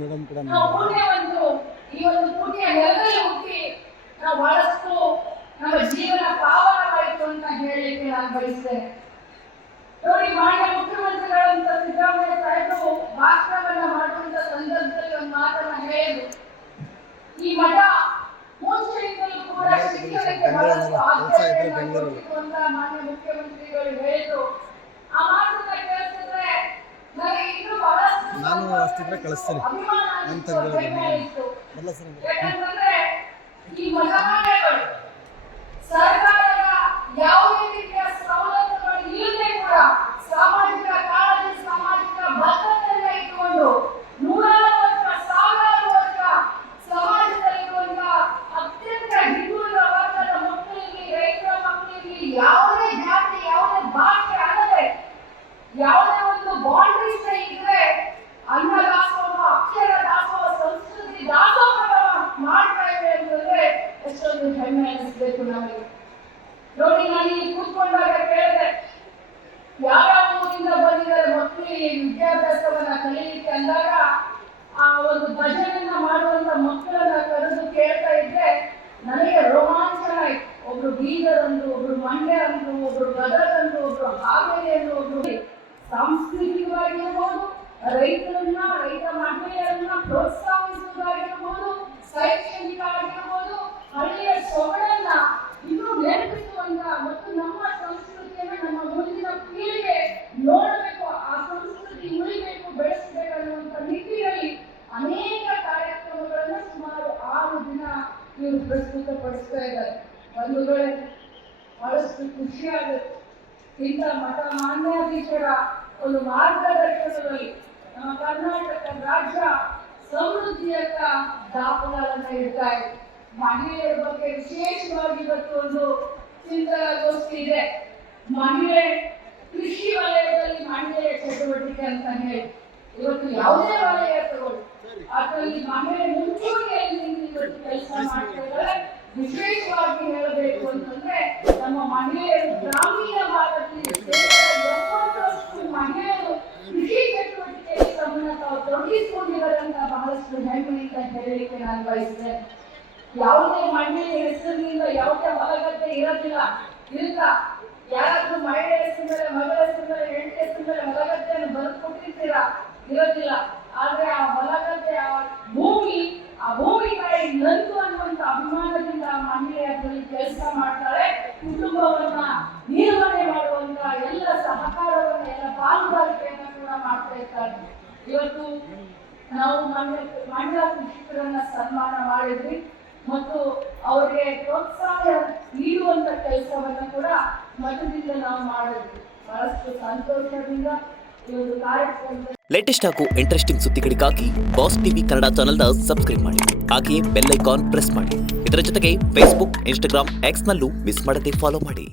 Madam ಕೂಡ ನಾವು ಪುಣ್ಯ ಈ ಒಂದು ಪುಣ್ಯ ನೆಲದಲ್ಲಿ ಹುಟ್ಟಿ ನಾವು ಬಹಳಷ್ಟು ನಮ್ಮ ಜೀವನ ಪಾವನವಾಯಿತು ಅಂತ ಹೇಳಲಿಕ್ಕೆ ನಾನು ಬಯಸ್ತೇನೆ. ನೋಡಿ, ಮಾನ್ಯ ಮುಖ್ಯಮಂತ್ರಿಗಳಂತ ಸಿದ್ದರಾಮಯ್ಯ ಸಾಹೇಬರು ಭಾಷಣವನ್ನ ಮಾಡುವಂತ ಸಂದರ್ಭದಲ್ಲಿ ಒಂದು ಮಾತನ್ನ ಹೇಳಿದ್ರು. ಈ ಮಠ ಮುಂಚೆಯಿಂದಲೂ ಕೂಡ ಶಿಕ್ಷಣಕ್ಕೆ ಬಹಳಷ್ಟು ಆದ್ಯತೆಯನ್ನು ಕೊಟ್ಟಿತ್ತು ಅಂತ ಮಾನ್ಯ ಮುಖ್ಯಮಂತ್ರಿಗಳು ಹೇಳಿದ್ರು. ಆ ಮಾತನ್ನ ಕೇಳಿಸಿದ್ರೆ ನನಗೆ ಇನ್ನೂ ಬಹಳಷ್ಟು ನಾನು ಅಷ್ಟಿದ್ರೆ ಕಳಿಸ್ತೇನೆ ಅಂತ ಹೇಳಿದ್ರು. ಯಾಕಂತಂದ್ರೆ ಈ ಮಠಮಾನ್ಯಗಳು ಸರ್ಕಾರದ ಯಾವುದೇ ರೀತಿಯ ಸವಲತ್ತುಗಳು ಇಲ್ಲದೆ ಕೂಡ ಸಾಮಾಜಿಕ ಕಾಳಜಿ, ಸಾಮಾಜಿಕ ಬದ್ಧತೆಯನ್ನ ಇಟ್ಟುಕೊಂಡು ನೂರಾರು ವರ್ಷ, ಸಾವಿರಾರು ವರ್ಷ ಸಮಾಜದಲ್ಲಿರುವಂತ ಅತ್ಯಂತ ಹಿಂದುಳಿದ ವರ್ಗದ ಮಕ್ಕಳಿಗೆ, ರೈತರ ಮಕ್ಕಳಿಗೆ ಯಾವುದೇ ಜಾತಿ, ಯಾವುದೇ ಭಾಷೆ ಅಲ್ಲದೆ ಯಾವುದೇ ಒಂದು ಬೌಂಡ್ರೀಸ್ ಇದ್ರೆ ಅನ್ನ ದಾಸೋಹ, ಅಕ್ಷರ ದಾಸೋಹ, ಸಂಸ್ಕೃತಿ ದಾಸೋಹ ಮಾಡ್ತಾ ಇವೆ ಅಂತಂದ್ರೆ ಎಷ್ಟೊಂದು ಹೆಮ್ಮೆ ಅನಿಸ್ಬೇಕು ನಮಗೆ. ನೋಡಿ, ನಾನು ಇಲ್ಲಿ ಕೂತ್ಕೊಂಡಾಗ ಕೇಳಿದೆ, ಯಾವ್ಯಾವ ಊರಿಂದ ಬಂದಿದ್ದಾರೆ ಮಕ್ಕಳಿಗೆ ವಿದ್ಯಾಭ್ಯಾಸವನ್ನ ಕಲಿಯಲಿಕ್ಕೆ ಅಂದಾಗ ಆ ಒಂದು ಭಜನೆಯನ್ನ ಮಾಡುವಂತ ಮಕ್ಕಳನ್ನ ಕರೆದು ಕೇಳ್ತಾ ಇದ್ರೆ ನನಗೆ ರೋಮಾಂಚನ ಆಯ್ತು. ಒಬ್ರು ಬೀದರ್ ಅಂದ್ರು, ಒಬ್ರು ಮಂಡ್ಯ ಅಂದ್ರು, ಒಬ್ರು ಗದಗ ಅಂದ್ರು, ಒಬ್ರು ಹಾವೇರಿ ಅಂದ್ರು, ಒಬ್ರು ಸಾಂಸ್ಕೃತಿಕವಾಗಿರ್ಬೋದು, ರೈತರನ್ನ, ರೈತ ಮಹಿಳೆಯರನ್ನ ಪ್ರೋತ್ಸಾಹಿಸುವುದಾಗಿರ್ಬೋದು, ಶೈಕ್ಷಣಿಕ ಆಗಿರ್ಬೋದು, ಹಳ್ಳಿಯ ಸೊಗಡನ್ನ ಇನ್ನೂ ನೆನಪಿಸುವಂತ ಮತ್ತು ನಮ್ಮ ಸಂಸ್ಕೃತಿಯನ್ನ ನಮ್ಮ ಮುಂದಿನ ಪೀಳಿಗೆ ನೋಡಬೇಕು, ಆ ಸಂಸ್ಕೃತಿ ಉಳಿಬೇಕು, ಬೆಳೆಸಬೇಕು ಅನ್ನುವಂತ ನಿಟ್ಟಿನಲ್ಲಿ ಅನೇಕ ಕಾರ್ಯಕ್ರಮಗಳನ್ನ ಸುಮಾರು 6 ದಿನ ಇವರು ಪ್ರಸ್ತುತಪಡಿಸ್ತಾ ಇದ್ದಾರೆ. ಬಂಧುಗಳೇ, ಬಹಳಷ್ಟು ಖುಷಿಯಾಗುತ್ತೆ. ಇಂಥ ಮಠ ಮಾನ್ಯಾಧೀಶರ ಒಂದು ಮಾರ್ಗದರ್ಶನದಲ್ಲಿ ನಮ್ಮ ಕರ್ನಾಟಕ ರಾಜ್ಯ ಸಮೃದ್ಧಿಯತ್ತ ದಾಪುಗಾಲನ್ನ ಇಡ್ತಾ ಇದೆ. ಮಹಿಳೆಯರ ಬಗ್ಗೆ ವಿಶೇಷವಾಗಿ ಇವತ್ತು ಒಂದು ಚಿಂತನಾಗೋಷ್ಠಿ ಇದೆ. ಮಹಿಳೆ ಕೃಷಿ ವಲಯದಲ್ಲಿ ಮಹಿಳೆಯ ಚಟುವಟಿಕೆ ಅಂತ ಹೇಳಿ ಇವತ್ತು ಯಾವುದೇ ವಲಯ ತಗೊಳ್ಳಿ, ಅದರಲ್ಲಿ ಮಹಿಳೆ ಮುಂಚೂಣಿಯಲ್ಲಿ ಇವತ್ತು ಕೆಲಸ ಮಾಡ್ತಾ ಇದ್ದಾರೆ. ವಿಶೇಷವಾಗಿ ಹೇಳಬೇಕು ಅಂತಂದ್ರೆ ನಮ್ಮ ಮಹಿಳೆಯರು ಗ್ರಾಮೀಣ ಭಾಗದಲ್ಲಿ ಮಹಿಳೆಯರು ಕೃಷಿ ಚಟುವಟಿಕೆಯಲ್ಲಿ ತಮ್ಮನ್ನ ತಾವು ತೊಡಗಿಸಿಕೊಂಡಿದ್ದಾರೆ ಅಂತ ಬಹಳಷ್ಟು ಹೆಮ್ಮೆಯಿಂದ ಹೇಳಲಿಕ್ಕೆ ನಾನು ಬಯಸ್ತೇನೆ. ಯಾವುದೇ ಮಹಿಳೆಯ ಹೆಸರಿನಿಂದ ಯಾವುದೇ ಹೊಲಗದ್ದೆ ಇರೋದಿಲ್ಲ. ಯಾರಾದ್ರೂ ಮಹಿಳೆ ಹೆಸರು ಮೇಲೆ, ಮಗಳ ಹೆಸರು ಮೇಲೆ, ಹೆಂಡತಿ ಹೆಸರು ಮೇಲೆ ಹೊಲಗದ್ದೆಯನ್ನು ಬರೆದು ಕೊಟ್ಟಿರ್ತೀರಾ? ಇರೋದಿಲ್ಲ. ಆದ್ರೆ ಆ ಹೊಲಗದ್ದೆ, ಆ ಭೂಮಿ ತಾಯಿ ನಂದು ಅನ್ನುವಂತ ಅಭಿಮಾನದಿಂದ ಮಹಿಳೆಯರಲ್ಲಿ ಕೆಲಸ ಮಾಡ್ತಾಳೆ. ಕುಟುಂಬವನ್ನ ನಿರ್ವಹಣೆ ಮಾಡುವಂತ ಎಲ್ಲ ಸಹಕಾರವನ್ನ, ಎಲ್ಲ ಪಾಲುದಾರಿಕೆಯನ್ನ ಕೂಡ ಮಾಡ್ತಾ ಇರ್ತಾರೆ. ಇವತ್ತು ನಾವು ಮಹಿಳಾ ಕೃಷಿಕರನ್ನ ಸನ್ಮಾನ ಮಾಡಿದ್ವಿ ಮತ್ತು ಅವರಿಗೆ ಪ್ರೋತ್ಸಾಹ ನೀಡುವಂತ ಕೆಲಸವನ್ನ ಕೂಡ ಮಠದಿಂದ ನಾವು ಮಾಡಿದ್ವಿ. ಬಹಳಷ್ಟು ಸಂತೋಷದಿಂದ ಈ ಒಂದು ಕಾರ್ಯಕ್ರಮ. ಲೇಟೆಸ್ಟ್ ಹಾಗೂ ಇಂಟ್ರೆಸ್ಟಿಂಗ್ ಸುದ್ದಿಗಳಿಗಾಗಿ ಬಾಸ್ ಟಿವಿ ಕನ್ನಡ ಚಾನೆಲ್ನ ಸಬ್ಸ್ಕ್ರೈಬ್ ಮಾಡಿ. ಹಾಗೆಯೇ ಬೆಲ್ ಐಕಾನ್ ಪ್ರೆಸ್ ಮಾಡಿ. ಇದರ ಜೊತೆಗೆ ಫೇಸ್ಬುಕ್, ಇನ್ಸ್ಟಾಗ್ರಾಮ್, ಎಕ್ಸ್ ನಲ್ಲೂ ಮಿಸ್ ಮಾಡದೆ ಫಾಲೋ ಮಾಡಿ.